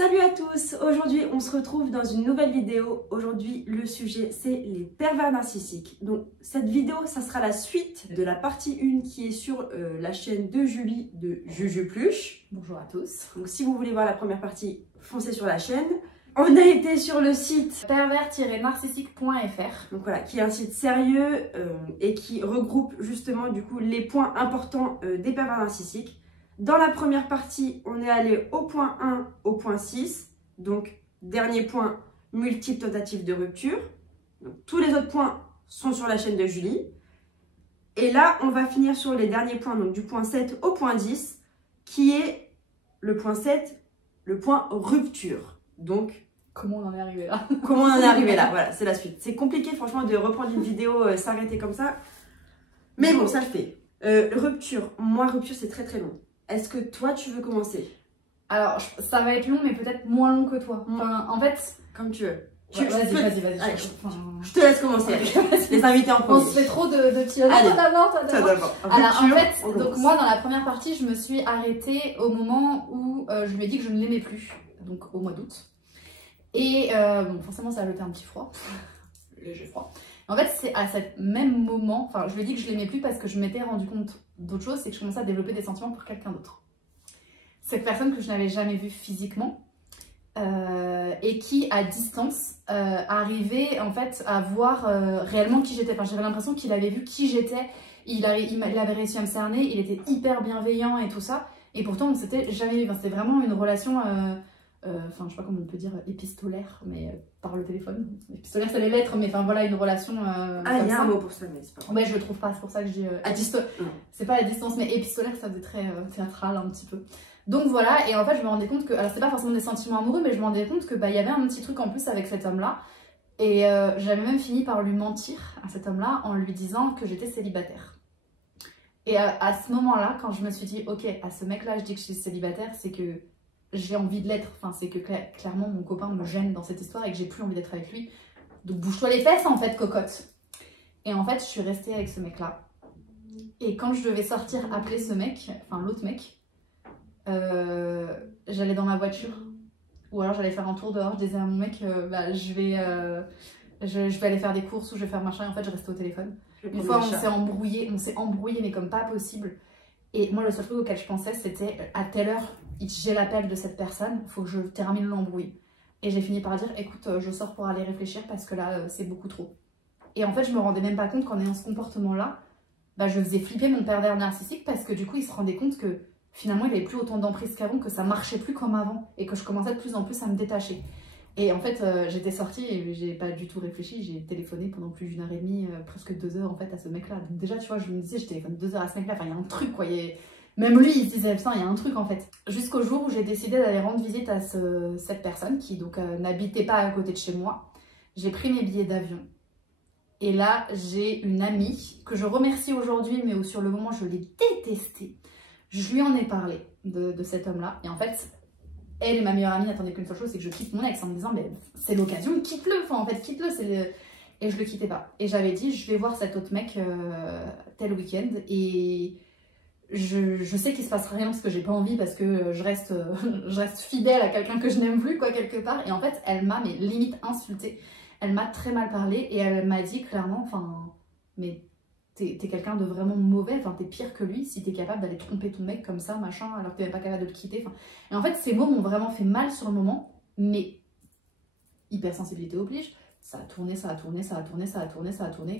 Salut à tous, aujourd'hui on se retrouve dans une nouvelle vidéo. Aujourd'hui le sujet c'est les pervers narcissiques. Donc cette vidéo ça sera la suite de la partie 1 qui est sur la chaîne de Julie de Jujupluche. Bonjour à tous. Donc si vous voulez voir la première partie, foncez sur la chaîne. On a été sur le site pervers-narcissique.fr. donc voilà, qui est un site sérieux et qui regroupe justement du coup les points importants des pervers narcissiques. Dans la première partie, on est allé au point 1, au point 6. Donc, dernier point, multiples tentatives de rupture. Donc, tous les autres points sont sur la chaîne de Julie. Et là, on va finir sur les derniers points, donc du point 7 au point 10, qui est le point 7, le point rupture. Donc, comment on en est arrivé là? Comment on en est arrivé là? Voilà, c'est la suite. C'est compliqué, franchement, de reprendre une vidéo, s'arrêter comme ça. Mais bon, ça le fait. Rupture, moi, rupture, c'est très très long. Est-ce que toi, tu veux commencer? Alors, ça va être long, mais peut-être moins long que toi. Enfin, en fait... Comme tu veux. Vas-y. Je te laisse commencer. Les invités en premier. On se fait trop de petits... Allez. Toi d'abord. Alors, en fait, donc moi, dans la première partie, je me suis arrêtée au moment où je lui ai dit que je ne l'aimais plus. Donc, au mois d'août. Et bon, forcément, ça a jeté un petit froid. Léger froid. En fait, c'est à ce même moment, enfin, je lui ai dit que je l'aimais plus parce que je m'étais rendu compte d'autre chose, c'est que je commençais à développer des sentiments pour quelqu'un d'autre. Cette personne que je n'avais jamais vue physiquement et qui, à distance, arrivait en fait à voir réellement qui j'étais. Enfin, j'avais l'impression qu'il avait vu qui j'étais, il avait réussi à me cerner, il était hyper bienveillant et tout ça. Et pourtant, on ne s'était jamais vu. Enfin, c'était vraiment une relation... enfin, je sais pas comment on peut dire épistolaire, mais par le téléphone. Épistolaire, c'est les lettres, mais enfin voilà, une relation. Il y a un mot pour ça, mais c'est pas grave. Ouais, je le trouve pas, c'est pour ça que je dis à distance. C'est pas à distance, mais épistolaire, ça faisait très théâtral un petit peu. Donc voilà, et en fait, je me rendais compte que. Alors, c'est pas forcément des sentiments amoureux, mais je me rendais compte que il y avait un petit truc en plus avec cet homme-là. Et j'avais même fini par lui mentir à cet homme-là en lui disant que j'étais célibataire. Et à ce moment-là, quand je me suis dit, ok, à ce mec-là, je dis que je suis célibataire, c'est que j'ai envie de l'être, enfin c'est que clairement mon copain me gêne dans cette histoire et que j'ai plus envie d'être avec lui. Donc bouge-toi les fesses en fait, cocotte. Et en fait je suis restée avec ce mec là. Et quand je devais sortir appeler ce mec, enfin l'autre mec, j'allais dans ma voiture. Ou alors j'allais faire un tour dehors, je disais à mon mec, je vais aller faire des courses ou je vais faire machin, et en fait je restais au téléphone. Une fois on s'est embrouillé mais comme pas possible. Et moi le seul truc auquel je pensais c'était à telle heure j'ai l'appel de cette personne, il faut que je termine l'embrouille. Et j'ai fini par dire, écoute, je sors pour aller réfléchir parce que là, c'est beaucoup trop. Et en fait, je me rendais même pas compte qu'en ayant ce comportement-là, je faisais flipper mon pervers narcissique parce que du coup, il se rendait compte que finalement, il avait plus autant d'emprise qu'avant, que ça marchait plus comme avant et que je commençais de plus en plus à me détacher. Et en fait, j'étais sortie et j'ai pas du tout réfléchi, j'ai téléphoné pendant plus d'une heure et demie, presque 2 heures en fait à ce mec-là. Donc déjà, tu vois, je me disais, je téléphone 2 heures à ce mec-là, enfin, il y a un truc quoi, même lui, il se disait, putain, il y a un truc en fait. Jusqu'au jour où j'ai décidé d'aller rendre visite à cette personne qui donc n'habitait pas à côté de chez moi. J'ai pris mes billets d'avion. Et là, j'ai une amie que je remercie aujourd'hui, mais où sur le moment, je l'ai détestée. Je lui en ai parlé de cet homme-là. Et en fait, elle et ma meilleure amie n'attendaient qu'une seule chose, c'est que je quitte mon ex en me disant, mais c'est l'occasion, quitte-le. Enfin, en fait, quitte-le. Et je le quittais pas. Et j'avais dit, je vais voir cet autre mec tel week-end. Et... Je sais qu'il se passera rien parce que j'ai pas envie, parce que je reste fidèle à quelqu'un que je n'aime plus, quoi, quelque part. Et en fait, elle m'a, mais limite, insultée. Elle m'a très mal parlé et elle m'a dit clairement, enfin, mais t'es quelqu'un de vraiment mauvais, enfin, t'es pire que lui si t'es capable d'aller tromper ton mec comme ça, machin, alors que t'es même pas capable de le quitter. Enfin, et en fait, ces mots m'ont vraiment fait mal sur le moment, mais hypersensibilité oblige. Ça a tourné.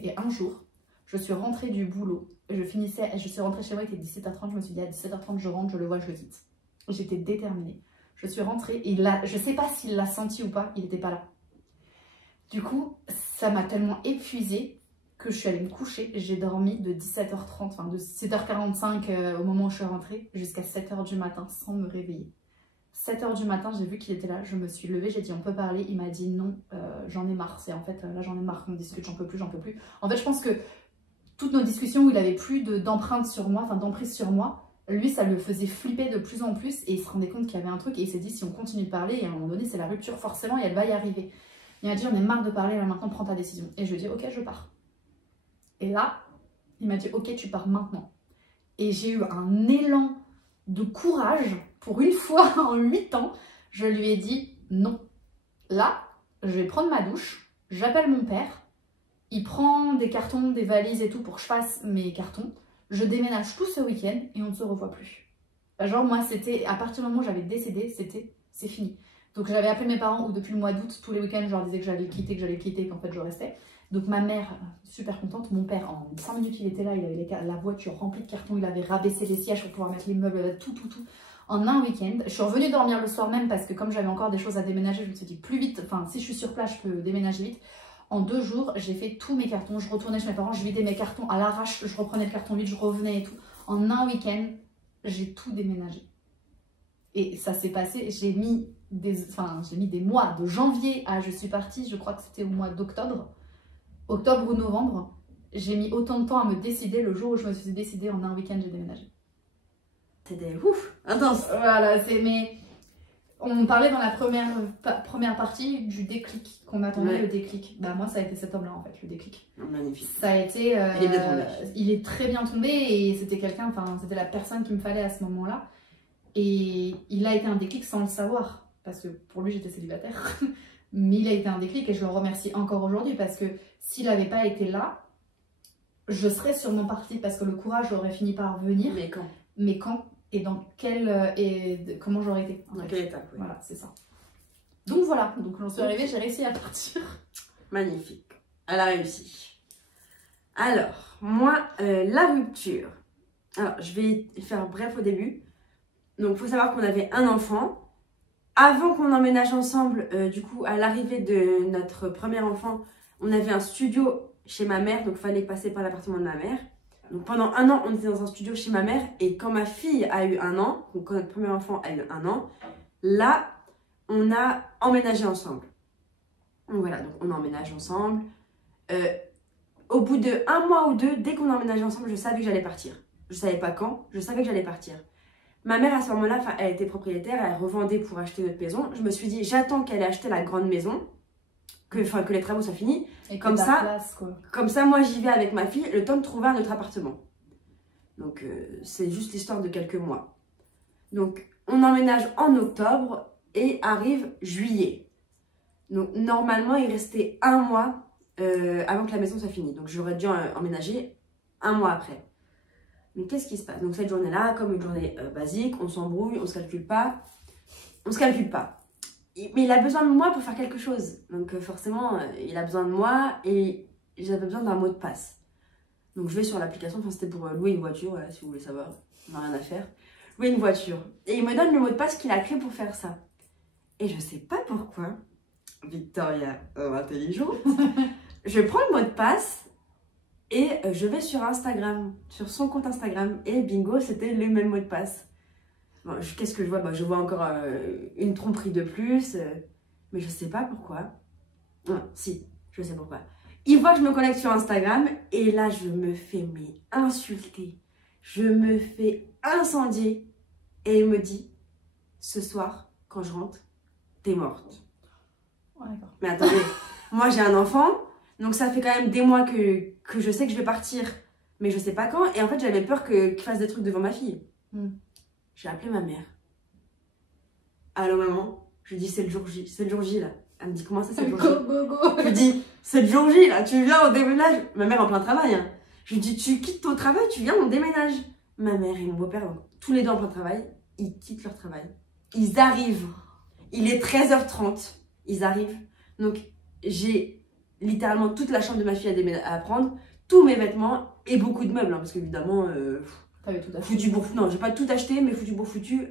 Et un jour, je suis rentrée du boulot. Je suis rentrée chez moi, il était 17h30, je me suis dit à 17h30 je rentre, je le vois, je le quitte. J'étais déterminée. Je suis rentrée et là, je sais pas s'il l'a senti ou pas, il n'était pas là. Du coup, ça m'a tellement épuisée que je suis allée me coucher. J'ai dormi de 17h30, enfin de 7h45 au moment où je suis rentrée, jusqu'à 7h du matin sans me réveiller. 7h du matin, j'ai vu qu'il était là, je me suis levée, j'ai dit on peut parler, il m'a dit non, j'en ai marre. C'est en fait, là j'en ai marre qu'on discute, j'en peux plus. En fait, je pense que toutes nos discussions où il avait plus d'empreinte sur moi, enfin d'emprise sur moi, lui ça le faisait flipper de plus en plus et il se rendait compte qu'il y avait un truc et il s'est dit si on continue de parler, et à un moment donné c'est la rupture forcément et elle va y arriver. Il m'a dit on est marre de parler, là maintenant prends ta décision. Et je lui ai dit ok je pars. Et là il m'a dit ok tu pars maintenant. Et j'ai eu un élan de courage pour une fois en 8 ans. Je lui ai dit non. Là, je vais prendre ma douche, j'appelle mon père, il prend des cartons, des valises et tout pour que je fasse mes cartons. Je déménage tout ce week-end et on ne se revoit plus. Genre moi, c'était à partir du moment où j'avais décédé, c'est fini. Donc j'avais appelé mes parents où depuis le mois d'août, tous les week-ends, je leur disais que j'allais quitter, qu'en fait je restais. Donc ma mère, super contente, mon père, en 5 minutes il était là, il avait la voiture remplie de cartons, il avait rabaissé les sièges pour pouvoir mettre les meubles, tout. En un week-end, je suis revenue dormir le soir même parce que comme j'avais encore des choses à déménager, je me suis dit plus vite, enfin si je suis sur place, je peux déménager vite. En 2 jours, j'ai fait tous mes cartons, je retournais chez mes parents, je vidais mes cartons à l'arrache, je reprenais le carton vide, je revenais et tout. En un week-end, j'ai tout déménagé. Et ça s'est passé, j'ai mis des mois, de janvier à je suis partie, je crois que c'était au mois d'octobre, octobre ou novembre. J'ai mis autant de temps à me décider, le jour où je me suis décidée, en un week-end, j'ai déménagé. C'était ouf, intense. Voilà, mais on parlait dans la première partie du déclic, qu'on attendait le déclic. Bah moi, ça a été cet homme-là, en fait, le déclic. Magnifique. Ça a été... il est bien tombé. Il est très bien tombé et c'était quelqu'un, c'était la personne qu'il me fallait à ce moment-là. Et il a été un déclic sans le savoir, parce que pour lui, j'étais célibataire. Mais il a été un déclic et je le remercie encore aujourd'hui, parce que s'il n'avait pas été là, je serais sûrement partie, parce que le courage aurait fini par venir. Mais quand et dans comment j'aurais été. Dans quelle étape, oui. Voilà, c'est ça. Donc voilà, donc j'en suis arrivée, j'ai réussi à partir. Magnifique. Elle a réussi. Alors, moi, la rupture. Alors, je vais faire bref au début. Donc, il faut savoir qu'on avait un enfant. Avant qu'on emménage ensemble, du coup, à l'arrivée de notre premier enfant, on avait un studio chez ma mère. Donc, il fallait passer par l'appartement de ma mère. Donc pendant 1 an, on était dans un studio chez ma mère et quand ma fille a eu 1 an, donc quand notre premier enfant a eu 1 an, là, on a emménagé ensemble. Donc voilà, donc on emménage ensemble. Au bout de 1 mois ou 2, dès qu'on a emménagé ensemble, je savais que j'allais partir. Je savais pas quand, je savais que j'allais partir. Ma mère à ce moment-là, elle était propriétaire, elle revendait pour acheter notre maison. Je me suis dit, j'attends qu'elle ait acheté la grande maison, que les travaux soient finis. Et comme ça, place, quoi. Comme ça, moi j'y vais avec ma fille, le temps de trouver un autre appartement. Donc c'est juste l'histoire de quelques mois. Donc on emménage en octobre et arrive juillet. Donc normalement il restait 1 mois avant que la maison soit finie. Donc j'aurais dû emménager 1 mois après. Mais qu'est-ce qui se passe? Donc cette journée-là, comme une journée basique, on s'embrouille, on se calcule pas. On se calcule pas. Mais il a besoin de moi pour faire quelque chose. Donc forcément, il a besoin de moi et j'avais besoin d'un mot de passe. Donc je vais sur l'application, enfin c'était pour louer une voiture, voilà, si vous voulez savoir, on n'a rien à faire. Louer une voiture. Et il me donne le mot de passe qu'il a créé pour faire ça. Et je sais pas pourquoi, Victoria, intelligente, je prends le mot de passe et je vais sur Instagram, sur son compte Instagram. Et bingo, c'était le même mot de passe. Bon, qu'est-ce que je vois? Je vois encore une tromperie de plus, mais je sais pas pourquoi. Non, si, je sais pourquoi. Il voit que je me connecte sur Instagram et là je me fais insulter, je me fais incendier et il me dit, ce soir quand je rentre, t'es morte. Ouais, d'accord. Mais attendez, moi j'ai un enfant, donc ça fait quand même des mois que je sais que je vais partir, mais je sais pas quand, et en fait j'avais peur qu'il fasse des trucs devant ma fille. J'ai appelé ma mère. Allô maman? Je lui dis c'est le jour J là. Elle me dit comment ça c'est le jour J? Je lui dis c'est le jour J là, tu viens on déménage. Ma mère en plein travail. Hein. Je lui dis tu quittes ton travail, tu viens on déménage. Ma mère et mon beau-père, donc, tous les deux en plein travail, ils quittent leur travail. Ils arrivent. Il est 13h30. Ils arrivent. Donc j'ai littéralement toute la chambre de ma fille à prendre, tous mes vêtements et beaucoup de meubles. Hein, parce qu'évidemment... T'avais tout acheté. Foutu pour... Non, j'ai pas tout acheté, mais foutu pour foutu.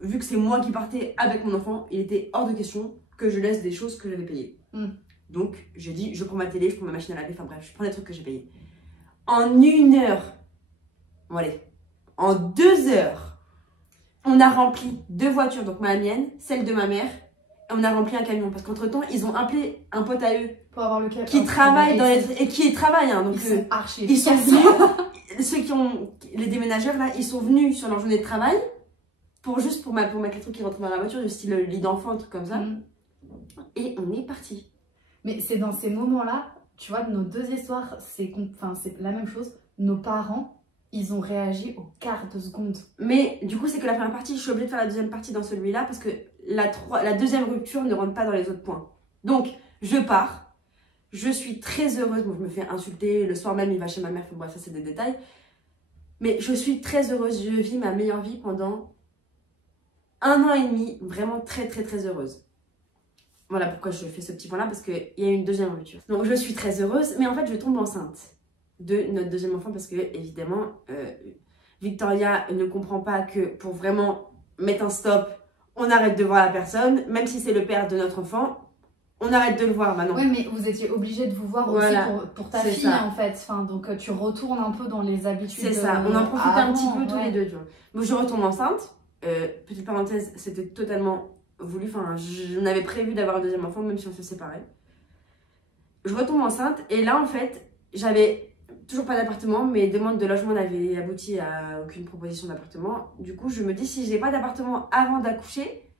Vu que c'est moi qui partais avec mon enfant, il était hors de question que je laisse des choses que j'avais payées. Donc, j'ai dit, je prends ma télé, je prends ma machine à laver, enfin bref, je prends des trucs que j'ai payés. En 1 heure, bon allez, en 2 heures, on a rempli 2 voitures, donc la mienne, celle de ma mère, et on a rempli un camion. Parce qu'entre-temps, ils ont appelé un pote à eux pour avoir le camion qui travaille dans les... et qui travaille. Hein, donc, ils sont archi. Ils sont venus, ceux qui ont... Les déménageurs, là, ils sont venus sur leur journée de travail pour mettre les trucs qui rentrent dans la voiture, du style lit d'enfant, un truc comme ça. Et on est parti. Mais c'est dans ces moments-là, tu vois, de nos 2 histoires, c'est la même chose. Nos parents, ils ont réagi au quart de seconde. Mais du coup, c'est que la première partie, je suis obligée de faire la deuxième partie dans celui-là parce que la deuxième rupture ne rentre pas dans les autres points. Donc, je pars. Je suis très heureuse. Bon, je me fais insulter. Le soir même, il va chez ma mère. Bref, ça, c'est des détails. Mais je suis très heureuse. Je vis ma meilleure vie pendant 1 an et demi. Vraiment très, très, très heureuse. Voilà pourquoi je fais ce petit point-là. Parce qu'il y a une deuxième rupture. Donc, je suis très heureuse. Mais en fait, je tombe enceinte de notre deuxième enfant. Parce que, évidemment, Victoria ne comprend pas que pour vraiment mettre un stop, on arrête de voir la personne. Même si c'est le père de notre enfant. On arrête de le voir maintenant. Oui, mais vous étiez obligé de vous voir voilà. aussi pour ta fille, ça. En fait. Enfin, donc, tu retournes un peu dans les habitudes. C'est ça, on en profite un petit peu tous les deux. Tu vois. Moi, je retombe enceinte. Petite parenthèse, c'était totalement voulu. Enfin, on avait prévu d'avoir un deuxième enfant, même si on se séparait. Je retombe enceinte. Et là, en fait, j'avais toujours pas d'appartement. Mes demandes de logement n'avaient abouti à aucune proposition d'appartement. Du coup, je me dis, si j'ai pas d'appartement avant d'accoucher,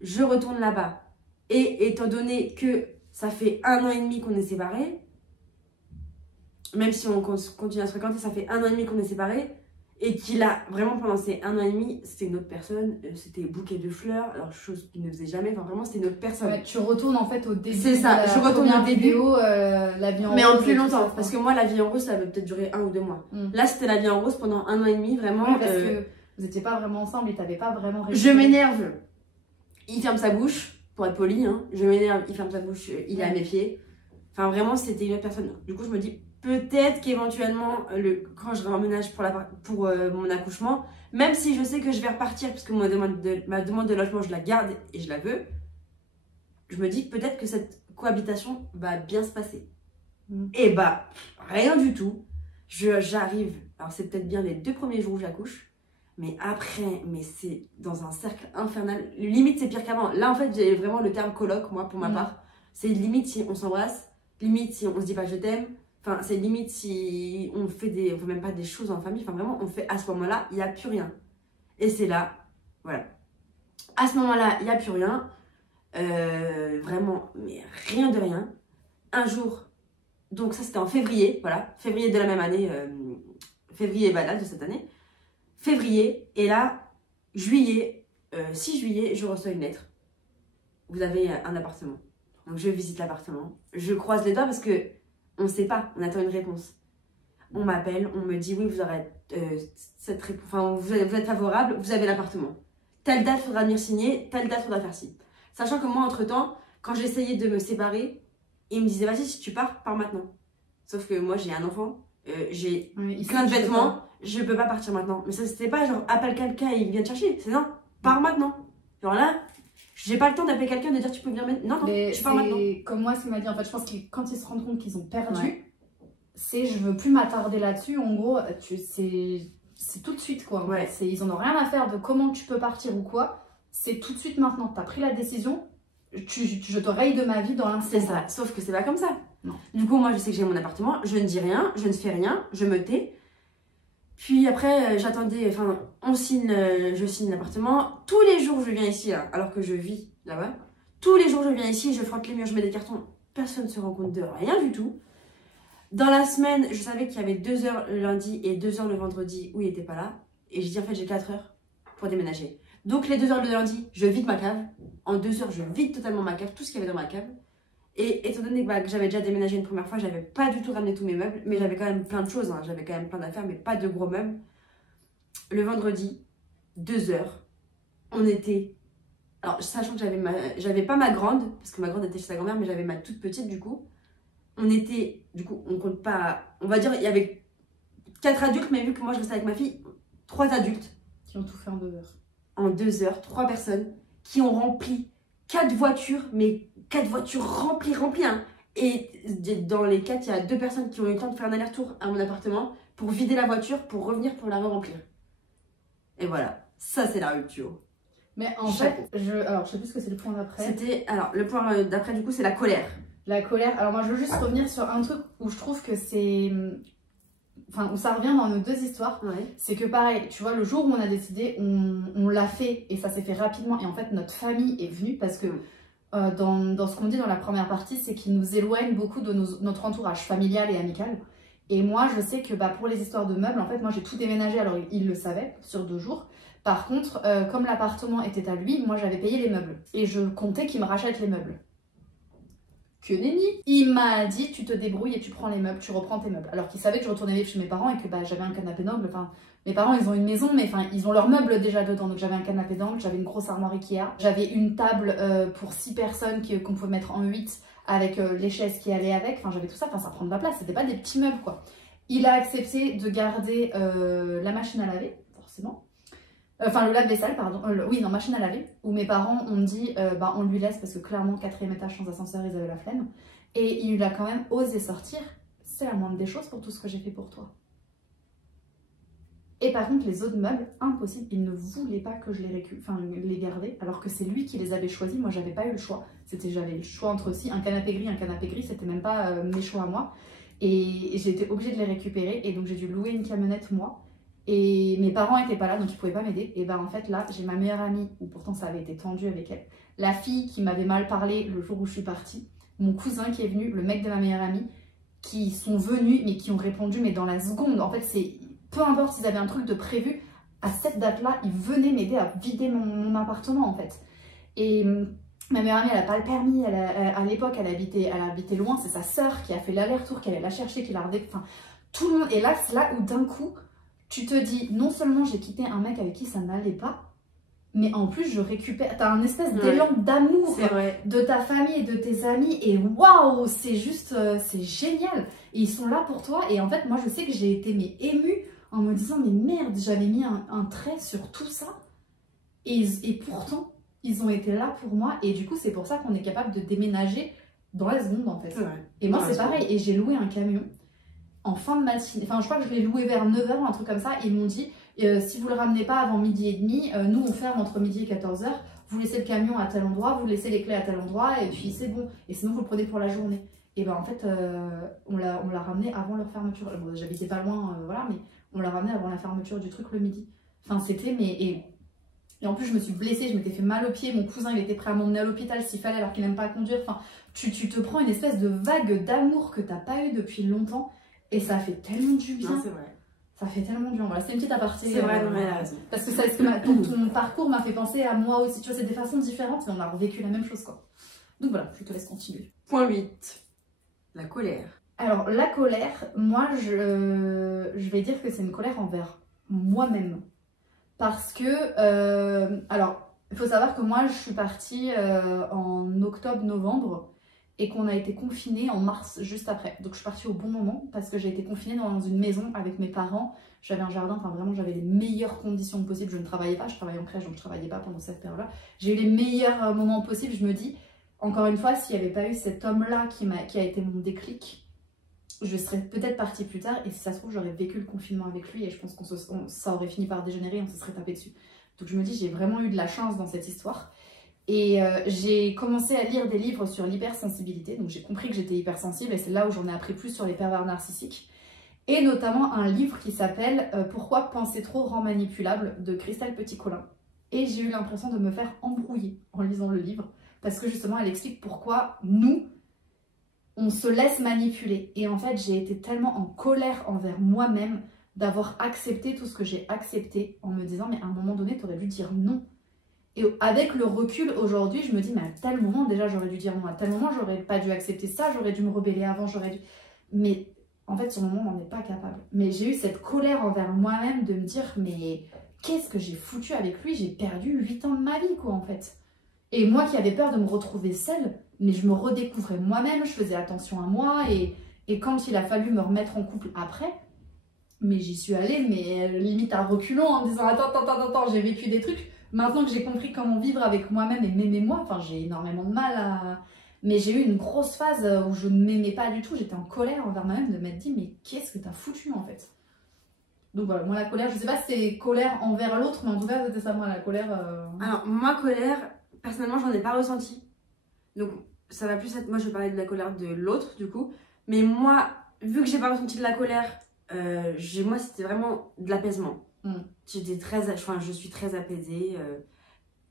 je retourne là-bas. Et étant donné que ça fait 1 an et demi qu'on est séparés, même si on continue à se fréquenter, ça fait 1 an et demi qu'on est séparés, et qu'il a vraiment pendant ces 1 an et demi, c'était une autre personne, c'était bouquet de fleurs, alors chose qu'il ne faisait jamais, enfin vraiment c'était une autre personne. Ouais, tu retournes en fait au début. C'est ça, je retourne au début. La vie en mais rose. En plus longtemps, parce que moi la vie en rose ça avait peut-être duré 1 ou 2 mois. Là c'était la vie en rose pendant 1 an et demi, vraiment. Oui, parce que vous n'étiez pas vraiment ensemble et t'avais pas vraiment réussi. Je m'énerve, il ferme sa bouche. Pour être poli, hein, je m'énerve, il ferme sa bouche, il est à mes pieds. Enfin, vraiment, c'était une autre personne. Du coup, je me dis, peut-être qu'éventuellement, quand je remménage pour mon accouchement, même si je sais que je vais repartir, parce que ma demande de logement, je la garde et je la veux, je me dis peut-être que cette cohabitation va bien se passer. Et bah, rien du tout. J'arrive, alors c'est peut-être bien les 2 premiers jours où j'accouche, mais après, c'est dans un cercle infernal. Limite, c'est pire qu'avant. Là, en fait, j'ai vraiment le terme coloc, moi, pour ma part. C'est limite si on s'embrasse, limite si on se dit pas je t'aime. Enfin, c'est limite si on fait même pas des choses en famille. Enfin, vraiment, on fait à ce moment-là, il n'y a plus rien. Et c'est là, voilà. À ce moment-là, il n'y a plus rien. Vraiment, mais rien de rien. Un jour, donc ça c'était en février, voilà. Février de la même année, février de cette année. Février, et là, juillet, 6 juillet, je reçois une lettre. Vous avez un appartement. Donc je visite l'appartement. Je croise les doigts parce que on ne sait pas, on attend une réponse. On m'appelle, on me dit oui, vous aurez cette réponse, enfin, vous êtes favorable, vous avez l'appartement. Telle date, il faudra venir signer, telle date, il faudra faire ci. Sachant que moi, entre-temps, quand j'essayais de me séparer, il me disait vas-y, si tu pars maintenant. Sauf que moi, j'ai un enfant, j'ai plein de vêtements. Je peux pas partir maintenant. Mais ça, c'était pas genre appelle quelqu'un et il vient te chercher. C'est non, pars maintenant. Genre là, j'ai pas le temps d'appeler quelqu'un et de dire tu peux venir maintenant. Non, je pars maintenant. Comme moi, ce qu'il m'a dit, en fait, je pense que quand ils se rendent compte qu'ils ont perdu, c'est je veux plus m'attarder là-dessus. En gros, c'est tout de suite quoi. Ouais. Ils en ont rien à faire de comment tu peux partir ou quoi. C'est tout de suite maintenant. T'as pris la décision. Je te raye de ma vie dans l'instant. C'est ça. Sauf que c'est pas comme ça. Non. Du coup, moi, je sais que j'ai mon appartement. Je ne dis rien, je ne fais rien, je me tais. Puis après, j'attendais, enfin, je signe l'appartement. Tous les jours, je viens ici, là, alors que je vis là-bas. Tous les jours, je viens ici, je frotte les murs, je mets des cartons. Personne ne se rend compte de rien du tout. Dans la semaine, je savais qu'il y avait 2 heures le lundi et 2 heures le vendredi où il n'était pas là. Et j'ai dit, en fait, j'ai 4 heures pour déménager. Donc, les 2 heures le lundi, je vide ma cave. En 2 heures, je vide totalement ma cave, tout ce qu'il y avait dans ma cave. Et étant donné que j'avais déjà déménagé une première fois, j'avais pas du tout ramené tous mes meubles, mais j'avais quand même plein de choses, hein. J'avais quand même plein d'affaires, mais pas de gros meubles. Le vendredi, 2 heures, on était... Alors, sachant que j'avais pas ma grande, parce que ma grande était chez sa grand-mère, mais j'avais ma toute petite du coup. On était, du coup, on compte pas... On va dire, il y avait 4 adultes, mais vu que moi je restais avec ma fille, 3 adultes. Qui ont tout fait en 2 heures. En 2 heures, 3 personnes qui ont rempli 4 voitures, mais 4 voitures remplies, hein. Et dans les 4, il y a 2 personnes qui ont eu le temps de faire un aller-retour à mon appartement pour vider la voiture, pour revenir pour la remplir. Et voilà, ça c'est la rupture. Mais en fait, alors je sais plus ce que c'est le point d'après. Alors le point d'après du coup c'est la colère. La colère, alors moi je veux juste revenir sur un truc où je trouve que c'est... Enfin, où ça revient dans nos 2 histoires. Ouais. C'est que pareil, tu vois, le jour où on a décidé, on l'a fait et ça s'est fait rapidement. Et en fait, notre famille est venue parce que dans ce qu'on dit dans la première partie, c'est qu'il nous éloigne beaucoup de notre entourage familial et amical. Et moi, je sais que pour les histoires de meubles, en fait, moi j'ai tout déménagé, alors il le savait, sur 2 jours. Par contre, comme l'appartement était à lui, moi j'avais payé les meubles. Et je comptais qu'il me rachète les meubles. Que nenni! Il m'a dit, tu te débrouilles et tu prends les meubles, tu reprends tes meubles. Alors qu'il savait que je retournais vivre chez mes parents et que j'avais un canapé d'angle. Enfin, mes parents, ils ont une maison, mais ils ont leurs meubles déjà dedans. Donc j'avais un canapé d'angle, j'avais une grosse armoire Ikea. J'avais une table pour 6 personnes qu'on pouvait mettre en 8 avec les chaises qui allaient avec. Enfin, j'avais tout ça, ça prend de la place. C'était pas des petits meubles, quoi. Il a accepté de garder la machine à laver, forcément. Enfin, le lave-vaisselle, pardon. Oui, non, machine à laver. Où mes parents ont dit, on lui laisse parce que clairement, 4e étage sans ascenseur, ils avaient la flemme. Et il a quand même osé sortir. C'est la moindre des choses pour tout ce que j'ai fait pour toi. Et par contre, les autres meubles, impossible. Il ne voulait pas que je les gardais, alors que c'est lui qui les avait choisis. Moi, j'avais pas eu le choix. J'avais le choix entre aussi un canapé gris, c'était même pas mes choix à moi. Et j'ai été obligée de les récupérer. Et donc, j'ai dû louer une camionnette, moi. Et mes parents n'étaient pas là, donc ils ne pouvaient pas m'aider. Et en fait, là, j'ai ma meilleure amie, où pourtant ça avait été tendu avec elle. La fille qui m'avait mal parlé le jour où je suis partie. Mon cousin qui est venu, le mec de ma meilleure amie, qui sont venus, mais qui ont répondu, mais dans la seconde. En fait, peu importe s'ils avaient un truc de prévu, à cette date-là, ils venaient m'aider à vider mon appartement, en fait. Et ma meilleure amie, elle n'a pas le permis. À l'époque, elle habitait loin. C'est sa sœur qui a fait l'aller-retour, qui allait la chercher, qui l'a redécouvert. Enfin, tout le monde. Et là, c'est là où d'un coup, tu te dis, non seulement j'ai quitté un mec avec qui ça n'allait pas, mais en plus je récupère, t'as un espèce d'élan d'amour de ta famille et de tes amis, et waouh, c'est juste, c'est génial. Et ils sont là pour toi, et en fait, moi je sais que j'ai été émue en me disant, mais merde, j'avais mis un trait sur tout ça, et pourtant, ils ont été là pour moi, et du coup, c'est pour ça qu'on est capable de déménager dans la seconde, en fait. Et moi, c'est pareil, et j'ai loué un camion en fin de matinée, enfin je crois que je l'ai loué vers 9 h, un truc comme ça. Ils m'ont dit, si vous le ramenez pas avant 12h30, nous on ferme entre midi et 14 h, vous laissez le camion à tel endroit, vous laissez les clés à tel endroit, et puis c'est bon. Et sinon vous le prenez pour la journée. Et en fait, on l'a ramené avant leur fermeture. Bon, j'habitais pas loin, voilà, mais on l'a ramené avant la fermeture du truc le midi. Enfin c'était, et en plus je me suis blessée, je m'étais fait mal au pied, mon cousin il était prêt à m'emmener à l'hôpital s'il fallait alors qu'il n'aime pas conduire. Enfin, tu te prends une espèce de vague d'amour que t'as pas eu depuis longtemps. Et ça fait tellement du bien. C'est vrai. Ça fait tellement du bien. Voilà, c'est une petite aparté. C'est vrai, non, mais elle a raison. Parce que ton parcours m'a fait penser à moi aussi. Tu vois, c'est des façons différentes, mais on a revécu la même chose, quoi. Donc voilà, je te laisse continuer. Point 8. La colère. Alors, la colère, moi, je vais dire que c'est une colère envers moi-même. Parce que, alors, il faut savoir que moi, je suis partie en octobre-novembre. Et qu'on a été confinés en mars juste après. Donc je suis partie au bon moment parce que j'ai été confinée dans une maison avec mes parents. J'avais un jardin, enfin vraiment j'avais les meilleures conditions possibles. Je ne travaillais pas, je travaillais en crèche donc je ne travaillais pas pendant cette période-là. J'ai eu les meilleurs moments possibles. Je me dis, encore une fois, s'il n'y avait pas eu cet homme-là qui a été mon déclic, je serais peut-être partie plus tard. Et si ça se trouve, j'aurais vécu le confinement avec lui et je pense que ça aurait fini par dégénérer et on se serait tapé dessus. Donc je me dis, j'ai vraiment eu de la chance dans cette histoire. Et j'ai commencé à lire des livres sur l'hypersensibilité, donc j'ai compris que j'étais hypersensible et c'est là où j'en ai appris plus sur les pervers narcissiques. Et notamment un livre qui s'appelle « Pourquoi penser trop rend manipulable » de Christelle Petit-Colin. Et j'ai eu l'impression de me faire embrouiller en lisant le livre, parce que justement elle explique pourquoi nous, on se laisse manipuler. Et en fait j'ai été tellement en colère envers moi-même d'avoir accepté tout ce que j'ai accepté en me disant « mais à un moment donné t'aurais dû dire non ». Et avec le recul aujourd'hui, je me dis, mais à tel moment, déjà, j'aurais dû dire non. À tel moment, j'aurais pas dû accepter ça, j'aurais dû me rebeller avant, j'aurais dû... Mais en fait, sur le moment, on n'en est pas capable. Mais j'ai eu cette colère envers moi-même de me dire, mais qu'est-ce que j'ai foutu avec lui? J'ai perdu 8 ans de ma vie, quoi, en fait. Et moi qui avais peur de me retrouver seule, mais je me redécouvrais moi-même, je faisais attention à moi. Et quand il a fallu me remettre en couple après, mais j'y suis allée, mais limite à reculons, en me disant, attends, j'ai vécu des trucs. Maintenant que j'ai compris comment vivre avec moi-même et m'aimer moi, enfin j'ai énormément de mal à... Mais j'ai eu une grosse phase où je ne m'aimais pas du tout, j'étais en colère envers moi-même de m'être dit mais qu'est-ce que t'as foutu en fait? Donc voilà, moi la colère, je sais pas si c'est colère envers l'autre, mais en tout cas c'était ça moi la colère. Alors moi colère, personnellement j'en ai pas ressenti. Donc ça va plus être, moi je vais parler de la colère de l'autre du coup. Mais moi, vu que j'ai pas ressenti de la colère, moi c'était vraiment de l'apaisement. J'étais je suis très apaisée.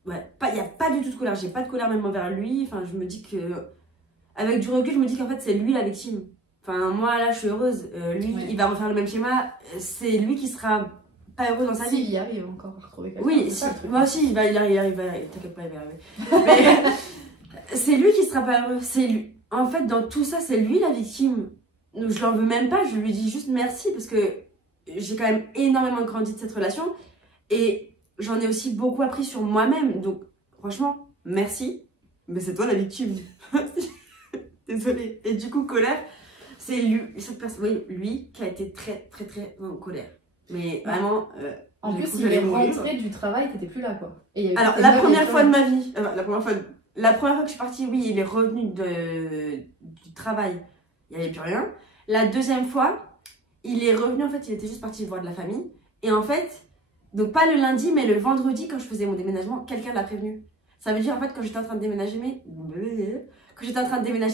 Ouais, il n'y a pas du tout de colère. J'ai pas de colère même envers lui. Enfin, je me dis que, avec du recul, je me dis qu'en fait, c'est lui la victime. Enfin, moi, là, je suis heureuse. Lui, il va refaire le même schéma. C'est lui qui sera pas heureux dans sa vie. Si, il y arrive encore. Oui, si, moi aussi, il arrive. T'inquiète pas, il va arriver. Mais c'est lui qui sera pas heureux. C'est lui. En fait, dans tout ça, c'est lui la victime. Donc, je l'en veux même pas. Je lui dis juste merci parce que j'ai quand même énormément grandi de cette relation. Et j'en ai aussi beaucoup appris sur moi-même. Donc, franchement, merci. Mais c'est toi la victime. Désolée. Et du coup, colère, c'est lui, cette personne, oui, lui qui a été très en colère. Mais vraiment. En plus, il est rentré du travail, t'étais plus là, quoi. Et alors, la première fois de ma vie, la première fois que je suis partie, oui, il est revenu du travail. Il n'y avait plus rien. La deuxième fois, il est revenu, en fait, il était juste parti voir de la famille. Et en fait, donc pas le lundi, mais le vendredi, quand je faisais mon déménagement, quelqu'un l'a prévenu. Ça veut dire, en fait, quand j'étais en train de déménager,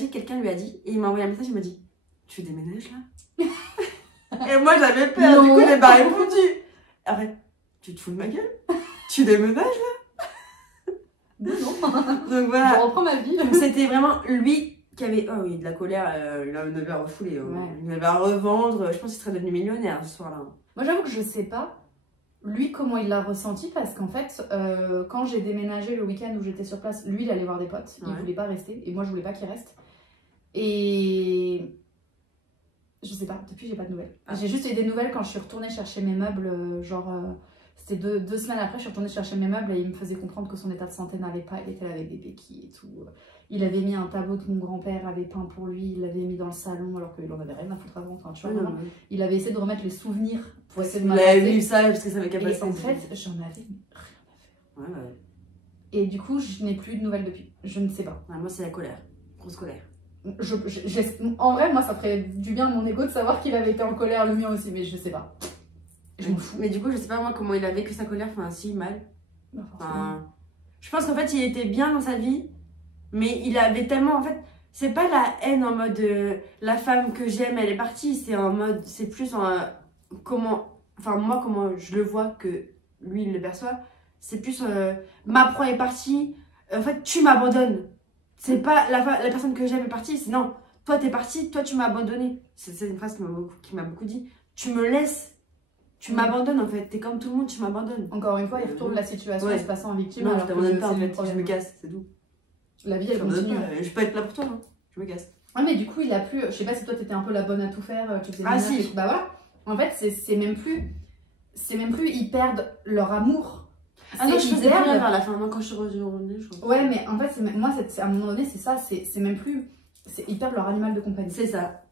quelqu'un lui a dit, et il m'a envoyé un message, il m'a dit, tu déménages là? Et moi, j'avais peur, non. Du coup, il n'a pas répondu. Arrête, tu te fous de ma gueule? Tu déménages là? Non. Donc voilà. Je reprends ma vie. C'était vraiment lui qui avait, oh oui, de la colère, il avait à refouler, il avait à revendre. Je pense qu'il serait devenu millionnaire ce soir-là. Moi, j'avoue que je sais pas. Lui, comment il l'a ressenti, parce qu'en fait, quand j'ai déménagé le week-end où j'étais sur place, lui, il allait voir des potes, il voulait pas rester, et moi, je voulais pas qu'il reste. Et je sais pas, depuis, j'ai pas de nouvelles. J'ai juste eu des nouvelles quand je suis retournée chercher mes meubles, c'était deux semaines après, je suis retournée chercher mes meubles et il me faisait comprendre que son état de santé n'allait pas, il était là avec des béquilles et tout. Il avait mis un tableau que mon grand-père avait peint pour lui, il l'avait mis dans le salon alors qu'il en avait rien à foutre avant, enfin, tu vois, vraiment. Il avait essayé de remettre les souvenirs pour essayer de m'arrêter. Il avait vu ça parce que ça avait capacité. Et en fait, j'en avais rien à faire. Et du coup, je n'ai plus de nouvelles depuis. Je ne sais pas. Moi, c'est la colère. Grosse colère. En vrai, moi, ça ferait du bien à mon ego de savoir qu'il avait été en colère, le mien aussi, mais je sais pas. Je m'en fous. Mais du coup, je sais pas moi comment il a vécu sa colère, enfin, si, mal. Je pense qu'en fait, il était bien dans sa vie, mais il avait tellement, en fait, c'est pas la haine en mode la femme que j'aime, elle est partie, c'est en mode, c'est plus en comment, enfin, moi, comment je le vois que lui, il le perçoit, c'est plus ma proie est partie, en fait, tu m'abandonnes. C'est pas la personne que j'aime est partie, c'est non, toi t'es partie, toi tu m'as abandonné. C'est une phrase qui m'a beaucoup dit. Tu me laisses, tu m'abandonnes en fait, t'es comme tout le monde, tu m'abandonnes. Encore une fois, il retourne la situation en se passant en victime. Non, je t'abandonne pas en fait, je me casse, c'est tout. La vie elle continue. Je peux être là pour toi, hein. Je me casse. Ouais, mais du coup, il a plus. Je sais pas si toi t'étais un peu la bonne à tout faire, tu faisais ah si. Bah voilà. En fait, c'est même plus. Ils perdent leur amour. Ah non, je faisais rien vers la fin, quand je suis revenue, je crois. Ouais, mais en fait, moi, à un moment donné, c'est ça, c'est même plus. Ils perdent leur animal de compagnie. C'est ça.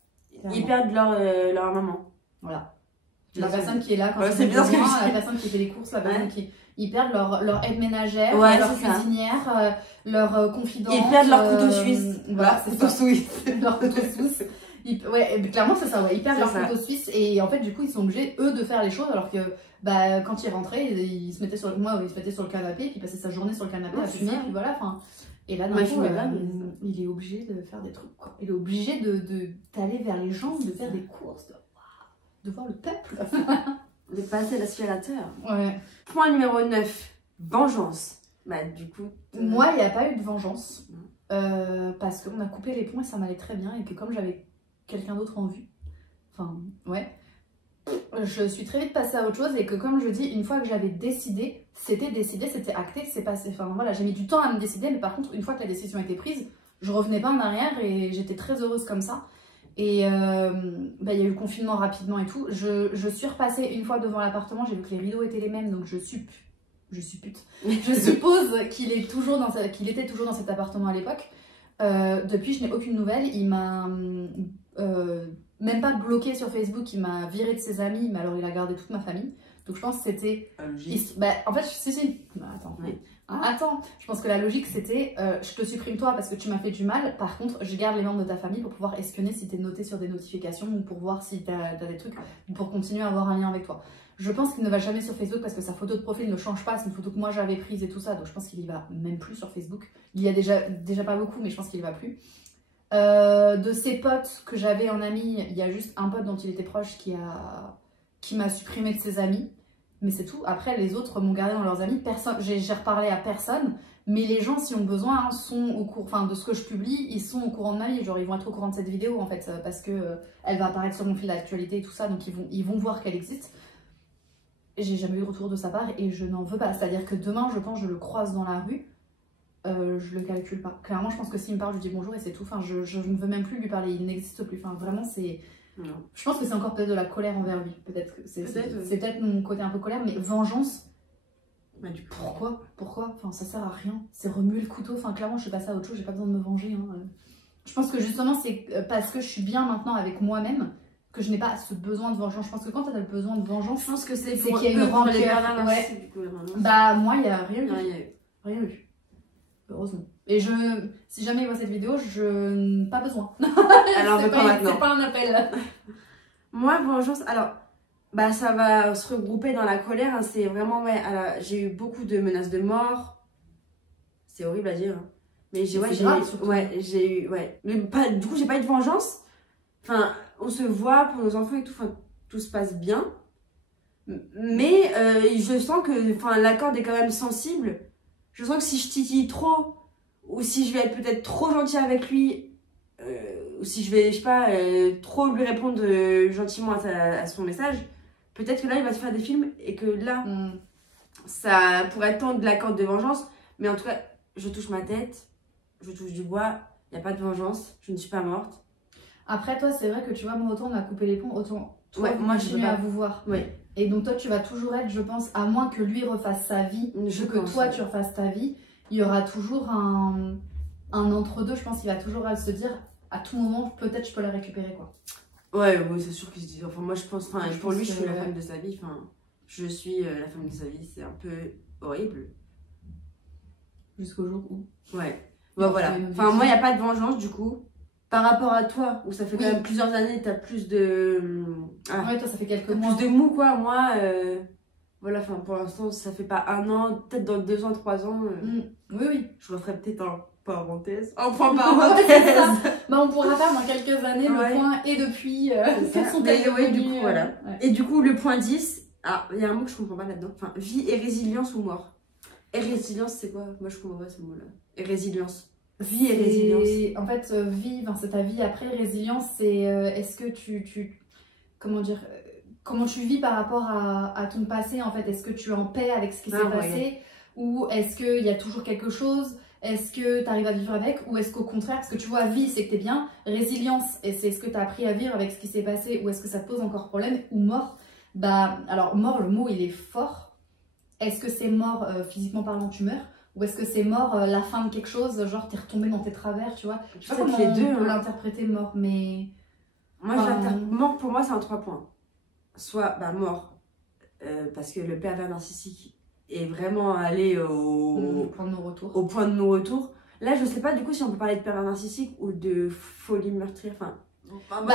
Ils perdent leur maman. Voilà. La personne qui est là quand c'est bien ce que je la personne qui fait les courses, la personne qui. Ils perdent leur aide ménagère, leur cuisinière, leur confidente. Ils perdent leur couteau suisse. Voilà, c'est ça. Leur couteau suisse. Ouais, clairement, c'est ça, ouais. Ils perdent leur couteau suisse et en fait, du coup, ils sont obligés, eux, de faire les choses alors que. Bah, quand il rentrait, il se mettait sur le canapé, puis il passait sa journée sur le canapé à fumer, puis voilà, enfin. Et là, d'un coup, il est obligé de faire des trucs, quoi. Il est obligé d'aller vers les gens, de faire des courses, de voir le peuple. De passer l'aspirateur. Ouais. Point numéro 9, vengeance. Bah, du coup. Moi, il n'y a pas eu de vengeance. Parce qu'on a coupé les ponts et ça m'allait très bien, et que comme j'avais quelqu'un d'autre en vue, enfin, ouais. Je suis très vite passée à autre chose et que comme je dis, une fois que j'avais décidé, c'était acté, c'est passé. Enfin voilà, j'ai mis du temps à me décider, mais par contre, une fois que la décision était prise, je revenais pas en arrière et j'étais très heureuse comme ça. Et il y a eu le confinement rapidement et tout. Je suis repassée une fois devant l'appartement, j'ai vu que les rideaux étaient les mêmes, donc je suppose qu'il était toujours dans cet appartement à l'époque. Depuis, je n'ai aucune nouvelle. Il m'a même pas bloqué sur Facebook, il m'a viré de ses amis, mais alors il a gardé toute ma famille. Donc je pense que c'était... en fait, si. Bah, attends. Oui. Attends, je pense que la logique c'était je te supprime toi parce que tu m'as fait du mal. Par contre, je garde les membres de ta famille pour pouvoir espionner si tu es noté sur des notifications ou pour voir si tu as des trucs, pour continuer à avoir un lien avec toi. Je pense qu'il ne va jamais sur Facebook parce que sa photo de profil ne change pas, c'est une photo que moi j'avais prise et tout ça, donc je pense qu'il y va même plus sur Facebook. Il y a déjà pas beaucoup, mais je pense qu'il y va plus. De ses potes que j'avais en amis, il y a juste un pote dont il était proche qui m'a supprimé de ses amis, mais c'est tout. Après les autres m'ont gardé dans leurs amis, j'ai reparlé à personne, Mais les gens, s'ils ont besoin, hein, sont au courant, enfin de ce que je publie, ils sont au courant de ma vie. Genre, ils vont être au courant de cette vidéo en fait, parce que elle va apparaître sur mon fil d'actualité et tout ça, donc ils vont voir qu'elle existe. J'ai jamais eu de retour de sa part et je n'en veux pas. C'est-à-dire que demain, je pense, je le croise dans la rue, je le calcule pas. Clairement, je pense que s'il me parle, je lui dis bonjour et c'est tout. Enfin, je ne veux même plus lui parler, il n'existe plus. Enfin, vraiment, c'est. Non. Je pense que c'est encore peut-être de la colère envers lui. Peut-être que c'est peut-être mon côté un peu colère, mais vengeance. Bah, du coup. Pourquoi? Enfin, ça sert à rien. C'est remuer le couteau. Enfin, clairement, je suis passée à autre chose. J'ai pas besoin de me venger. Hein. Je pense que justement, c'est parce que je suis bien maintenant avec moi-même que je n'ai pas ce besoin de vengeance. Je pense que quand tu as le besoin de vengeance, je pense que c'est qu'il y a une rancœur. Ouais. Du coup, bah, moi, il n'y a rien eu. Rien eu. Heureusement. Et si jamais il voit cette vidéo, je n'ai pas besoin. Alors, pas maintenant. C'est pas un appel. Moi, vengeance, alors, bah ça va se regrouper dans la colère. Hein, c'est vraiment, ouais, j'ai eu beaucoup de menaces de mort. C'est horrible à dire. Hein. Mais j'ai eu, Mais pas, du coup, j'ai pas eu de vengeance. Enfin, on se voit pour nos enfants et tout, enfin, tout se passe bien. Mais je sens que, enfin, la corde est quand même sensible. Je sens que si je titille trop, ou si je vais être peut-être trop gentille avec lui, ou si je vais, je sais pas, trop lui répondre gentiment à son message, peut-être que là, il va se faire des films et que là, ça pourrait tendre la corde de vengeance. Mais en tout cas, je touche ma tête, je touche du bois, il n'y a pas de vengeance, je ne suis pas morte. Après, toi, c'est vrai que tu vois, moi, autant on a coupé les ponts, autant toi, moi, je continue à vous voir. Ouais. Et donc, toi, tu vas toujours être, je pense, à moins que lui refasse sa vie, que toi, tu refasses ta vie, il y aura toujours un entre-deux. Je pense qu'il va toujours se dire, à tout moment, peut-être je peux la récupérer, quoi. Ouais, c'est sûr qu'il se dit. Enfin, moi, je pense, pour lui, je suis la femme de sa vie. Enfin, je suis la femme de sa vie. C'est un peu horrible. Jusqu'au jour où. Ouais. Bon, voilà. Enfin, moi, il n'y a pas de vengeance, du coup. Par rapport à toi, où ça fait quand même plusieurs années, t'as plus de. Ouais, toi, ça fait quelques mois. Plus de mou, quoi. Moi, voilà, enfin, pour l'instant, ça fait pas un an, peut-être dans 2 ans, 3 ans. Oui. Je referai peut-être un parenthèse. Un point parenthèse. Bah, on pourra faire dans quelques années le point et depuis. Du coup, voilà. Ouais. Et du coup, le point 10, il y a un mot que je comprends pas là-dedans. Enfin, vie et résilience ou mort. Et résilience, c'est quoi? Moi, je comprends pas ce mot-là. Et résilience. Vie et résilience. En fait, vie, c'est ta vie après. Résilience, c'est est-ce que comment dire, comment tu vis par rapport à ton passé en fait. Est-ce que tu es en paix avec ce qui s'est passé ou est-ce qu'il y a toujours quelque chose? Est-ce que tu arrives à vivre avec ou est-ce qu'au contraire, parce que tu vois, vie c'est que tu es bien, résilience, et c'est ce que tu as appris à vivre avec ce qui s'est passé ou est-ce que ça te pose encore problème, ou mort? Bah, alors mort, le mot il est fort. Est-ce que c'est mort physiquement parlant, tu meurs? Ou est-ce que c'est mort la fin de quelque chose, genre t'es retombé dans tes travers, tu vois? Je sais pas comment les deux, on peut l'interpréter mort, mais... Moi, mort pour moi c'est en 3 points. Soit mort, parce que le pervers narcissique est vraiment allé au point de non-retour. Au point de non-retour. Là, je sais pas du coup si on peut parler de pervers narcissique ou de folie meurtrière. Enfin,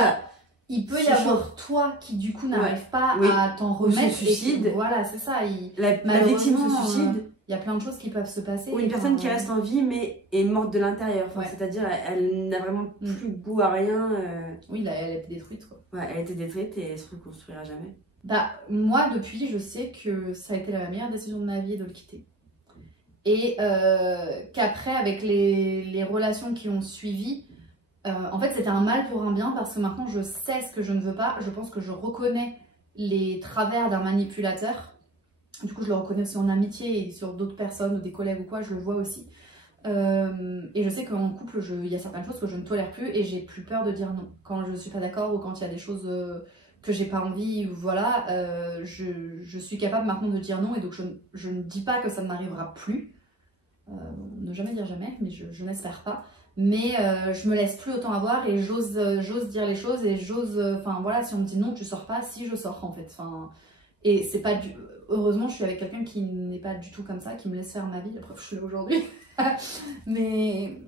il peut y avoir toi qui du coup n'arrive pas à t'en remettre. Se suicide. Voilà, c'est ça. La victime se suicide. Il y a plein de choses qui peuvent se passer. Ou une personne qui reste en vie mais est morte de l'intérieur. C'est-à-dire elle n'a vraiment plus goût à rien. Oui, là, elle a été détruite, quoi. Ouais, elle a été détruite et elle se reconstruira jamais. Bah, moi, depuis, je sais que ça a été la meilleure décision de ma vie de le quitter. Et qu'après, avec les relations qui ont suivi, en fait, c'était un mal pour un bien parce que maintenant, je sais ce que je ne veux pas. Je pense que je reconnais les travers d'un manipulateur. Du coup, je le reconnais aussi en amitié et sur d'autres personnes ou des collègues ou quoi, je le vois aussi. Et je sais qu'en couple, il y a certaines choses que je ne tolère plus et j'ai plus peur de dire non. Quand je ne suis pas d'accord ou quand il y a des choses que j'ai pas envie, voilà, je suis capable maintenant de dire non et donc je ne dis pas que ça ne m'arrivera plus. Ne jamais dire jamais, mais je n'espère pas. Mais je me laisse plus autant avoir et j'ose dire les choses et j'ose, enfin voilà, si on me dit non, tu sors pas, si je sors en fait. Et c'est pas du... Heureusement, je suis avec quelqu'un qui n'est pas du tout comme ça, qui me laisse faire ma vie. La preuve, je suis là aujourd'hui. Mais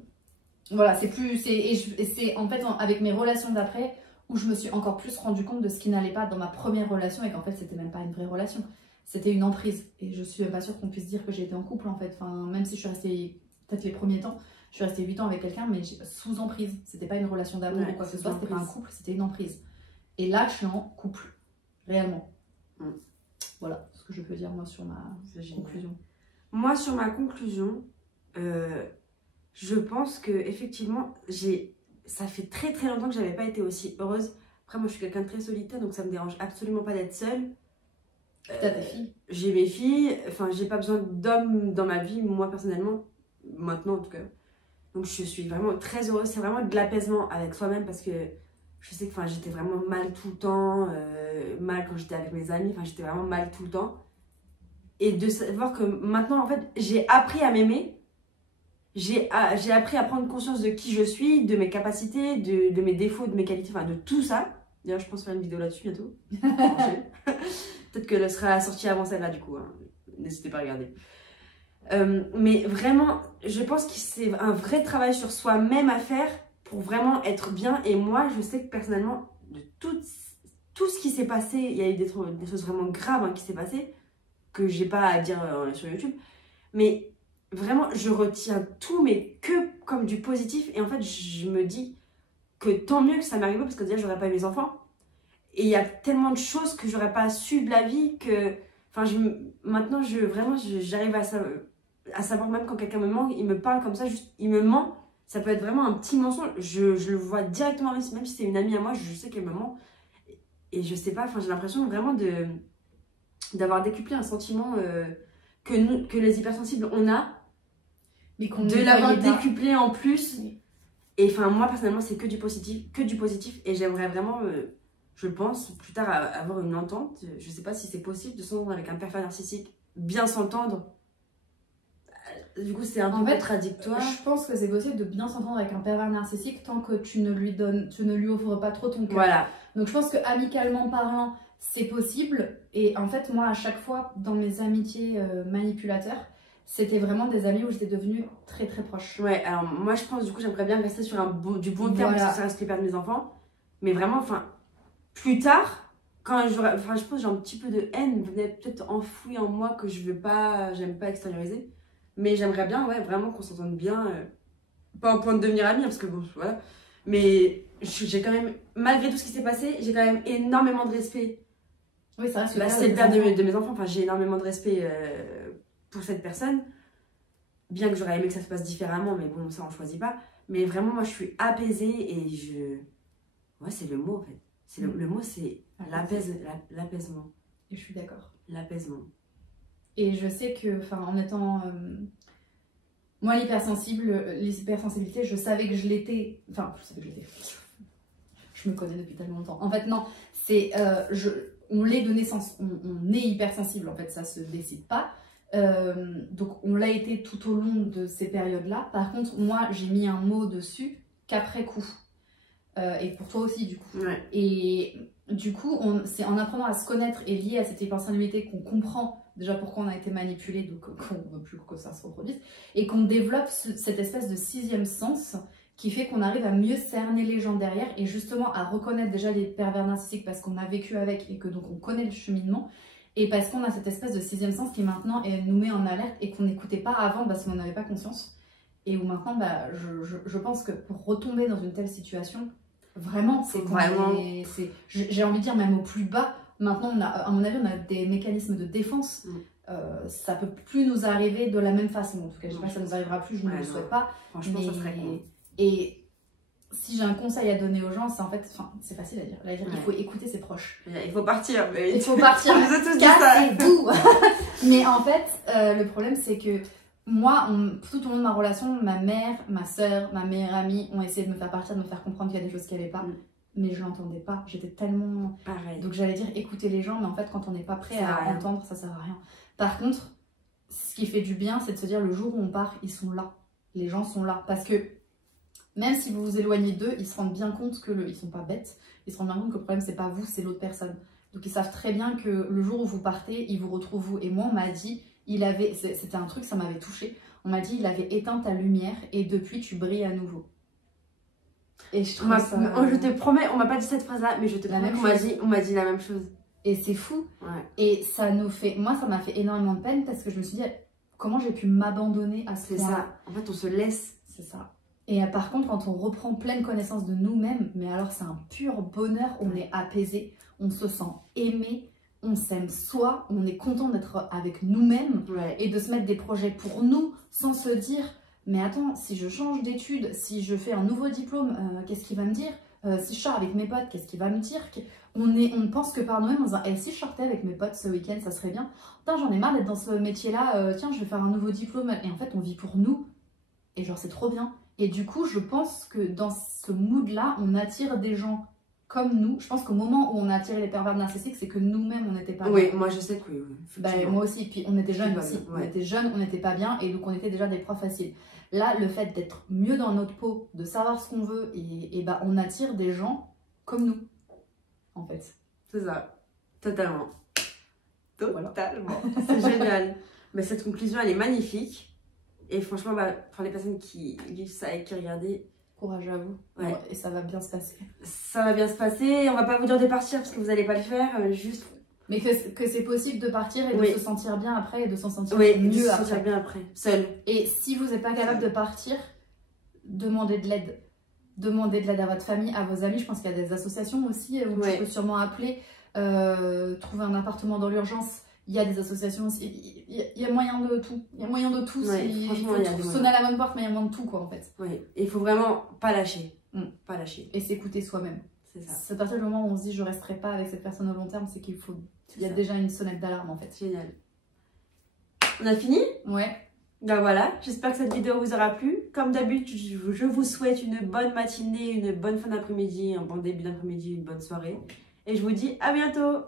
voilà, c'est plus... C'est en fait avec mes relations d'après où je me suis encore plus rendu compte de ce qui n'allait pas dans ma première relation et qu'en fait, c'était même pas une vraie relation. C'était une emprise. Et je suis même pas sûre qu'on puisse dire que j'ai été en couple en fait. Enfin, même si je suis restée peut-être les premiers temps, je suis restée 8 ans avec quelqu'un, mais sous emprise. C'était pas une relation d'amour ou quoi que ce soit, c'était pas un couple, c'était une emprise. Et là, je suis en couple, réellement. Voilà ce que je peux dire moi sur ma conclusion. Moi sur ma conclusion, je pense que effectivement, ça fait très très longtemps que j'avais pas été aussi heureuse. Après, moi, je suis quelqu'un de très solitaire, donc ça me dérange absolument pas d'être seule. T'as tes filles. J'ai mes filles, enfin, j'ai pas besoin d'hommes dans ma vie, moi personnellement, maintenant en tout cas. Donc, je suis vraiment très heureuse. C'est vraiment de l'apaisement avec soi-même parce que je sais que j'étais vraiment mal tout le temps, mal quand j'étais avec mes amis, j'étais vraiment mal tout le temps. Et de savoir que maintenant, en fait, j'ai appris à m'aimer, j'ai appris à prendre conscience de qui je suis, de mes capacités, de mes défauts, de mes qualités, de tout ça. D'ailleurs, je pense faire une vidéo là-dessus bientôt. Peut-être qu'elle sera sortie avant celle-là, du coup. Hein. N'hésitez pas à regarder. Mais vraiment, je pense que c'est un vrai travail sur soi-même à faire pour vraiment être bien. Et moi, je sais que personnellement, de tout ce qui s'est passé, il y a eu des choses vraiment graves qui s'est passé, que j'ai pas à dire sur YouTube. Mais vraiment, je retiens tout, mais que comme du positif. Et en fait, je me dis que tant mieux que ça m'est arrivé, parce que déjà, j'aurais pas eu mes enfants. Et il y a tellement de choses que j'aurais pas su de la vie que... maintenant, j'arrive à savoir même quand quelqu'un me ment, il me parle comme ça, juste, il me ment. Ça peut être vraiment un petit mensonge. Je le vois directement, même si c'est une amie à moi, je sais qu'elle me ment. Et je sais pas, j'ai l'impression vraiment d'avoir décuplé un sentiment que les hypersensibles, on a. Mais de l'avoir décuplé en plus. Oui. Et moi, personnellement, c'est que du positif. Et j'aimerais vraiment... je pense plus tard avoir une entente. Je sais pas si c'est possible de s'entendre avec un père narcissique, bien s'entendre. Du coup, c'est un peu contradictoire. Je pense que c'est possible de bien s'entendre avec un pervers narcissique tant que tu ne lui offres pas trop ton cœur. Voilà. Donc je pense que amicalement parlant, c'est possible. Et en fait, moi, à chaque fois, dans mes amitiés manipulateurs, c'était vraiment des amis où j'étais devenue très très proche. Ouais, alors moi je pense, du coup, j'aimerais bien rester sur du bon terme, parce que ça reste le père de mes enfants. Mais vraiment, plus tard, quand je pense que j'ai un petit peu de haine, peut-être enfouie en moi que j'aime pas extérioriser. Mais j'aimerais bien, vraiment qu'on s'entende bien. Pas au point de devenir amis, parce que bon, voilà. Mais j'ai quand même, malgré tout ce qui s'est passé, j'ai quand même énormément de respect. Oui, ça reste c'est le père de mes enfants. J'ai énormément de respect pour cette personne. Bien que j'aurais aimé que ça se passe différemment, mais bon, ça on choisit pas. Mais vraiment, moi je suis apaisée et ouais, c'est le mot en fait. Le mot, c'est l'apaisement. Et je suis d'accord. L'apaisement. Et je sais que, en étant... moi, les hypersensibilités, je savais que je l'étais... Je me connais depuis tellement longtemps. En fait, non, c'est... on l'est de naissance. On est hypersensible, en fait, ça se décide pas. Donc, on l'a été tout au long de ces périodes-là. Par contre, moi, j'ai mis un mot dessus qu'après coup. Et pour toi aussi, du coup. Ouais. Et du coup, c'est en apprenant à se connaître et lié à cette hypersensibilité qu'on comprend déjà pourquoi on a été manipulé, donc qu'on ne veut plus que ça se reproduise, et qu'on développe cette espèce de sixième sens qui fait qu'on arrive à mieux cerner les gens derrière et justement à reconnaître déjà les pervers narcissiques parce qu'on a vécu avec et que donc on connaît le cheminement, et parce qu'on a cette espèce de sixième sens qui maintenant nous met en alerte et qu'on n'écoutait pas avant parce qu'on n'en avait pas conscience, et où maintenant je pense que pour retomber dans une telle situation, vraiment, c'est vraiment... J'ai envie de dire même au plus bas. Maintenant, à mon avis, on a des mécanismes de défense. Ça peut plus nous arriver de la même façon. En tout cas, je sais pas si ça nous arrivera plus, je ne le souhaite pas. Franchement, ça serait cool. Et si j'ai un conseil à donner aux gens, c'est en fait, c'est facile à dire. Il faut écouter ses proches. Il faut partir. Il faut partir. Cassez-vous. Mais en fait, le problème, c'est que moi, tout au long de ma relation, ma mère, ma soeur, ma meilleure amie ont essayé de me faire partir, de me faire comprendre qu'il y a des choses qui n'allaient pas. Mais je l'entendais pas, j'étais tellement... Pareil. Donc j'allais dire écouter les gens, mais en fait quand on n'est pas prêt à entendre, ça sert à rien. Par contre, ce qui fait du bien, c'est de se dire le jour où on part, ils sont là. Les gens sont là. Parce que même si vous vous éloignez d'eux, ils se rendent bien compte que ils sont pas bêtes. Ils se rendent bien compte que le problème c'est pas vous, c'est l'autre personne. Donc ils savent très bien que le jour où vous partez, ils vous retrouvent vous. Et moi on m'a dit, c'était un truc, ça m'avait touchée. On m'a dit, il avait éteint ta lumière et depuis tu brilles à nouveau. Et je trouve ça... je te promets, on m'a pas dit cette phrase là, mais je te promets qu'on m'a dit la même chose. Et c'est fou. Ouais. Et ça nous fait... Moi, ça m'a fait énormément de peine parce que je me suis dit, comment j'ai pu m'abandonner à ce point-là. C'est ça. En fait, on se laisse. C'est ça. Et par contre, quand on reprend pleine connaissance de nous-mêmes, mais alors c'est un pur bonheur, on est apaisé, on se sent aimé, on s'aime soi, on est content d'être avec nous-mêmes et de se mettre des projets pour nous sans se dire... mais attends, si je change d'études, si je fais un nouveau diplôme, qu'est-ce qu'il va me dire? Si je sors avec mes potes, qu'est-ce qu'il va me dire? On pense que par nous-mêmes, en disant, si je sortais avec mes potes ce week-end, ça serait bien. Putain, j'en ai marre d'être dans ce métier-là, tiens, je vais faire un nouveau diplôme. Et en fait, on vit pour nous. Et genre, c'est trop bien. Et du coup, je pense que dans ce mood-là, on attire des gens comme nous. Je pense qu'au moment où on a attiré les pervers narcissiques, c'est que nous-mêmes, on n'était pas bien. Oui, moi je sais que oui. Bah, moi aussi. Puis on était jeunes aussi. Ouais. On était jeunes, on n'était pas bien. Et donc, on était déjà des profs faciles. Là, le fait d'être mieux dans notre peau, de savoir ce qu'on veut, et bah, on attire des gens comme nous, en fait. C'est ça. Totalement. Voilà. Totalement. C'est génial. Mais cette conclusion, elle est magnifique. Et franchement, bah, pour les personnes qui vivent ça et qui regardent, courage à vous. Ouais. Et ça va bien se passer. Ça va bien se passer. On va pas vous dire de partir parce que vous n'allez pas le faire. Juste. Mais que c'est possible de partir et de se sentir bien après et de s'en sentir mieux de se après. Sentir bien après. Seul. Et si vous n'êtes pas capable de partir, demandez de l'aide. Demandez de l'aide à votre famille, à vos amis. Je pense qu'il y a des associations aussi où tu peux sûrement appeler, trouver un appartement dans l'urgence. Il y a des associations aussi. Il y a moyen de tout. Il y a moyen de tout. Il faut sonner à la bonne porte, mais il y a moyen de tout, quoi, en fait. Oui, et il faut vraiment pas lâcher. Pas lâcher. Et s'écouter soi-même. C'est ça. C'est à partir du moment où on se dit je resterai pas avec cette personne au long terme, c'est qu'il faut. Il y a déjà une sonnette d'alarme, en fait. Génial. On a fini? Ouais. Ben voilà, j'espère que cette vidéo vous aura plu. Comme d'habitude, je vous souhaite une bonne matinée, une bonne fin d'après-midi, un bon début d'après-midi, une bonne soirée. Et je vous dis à bientôt!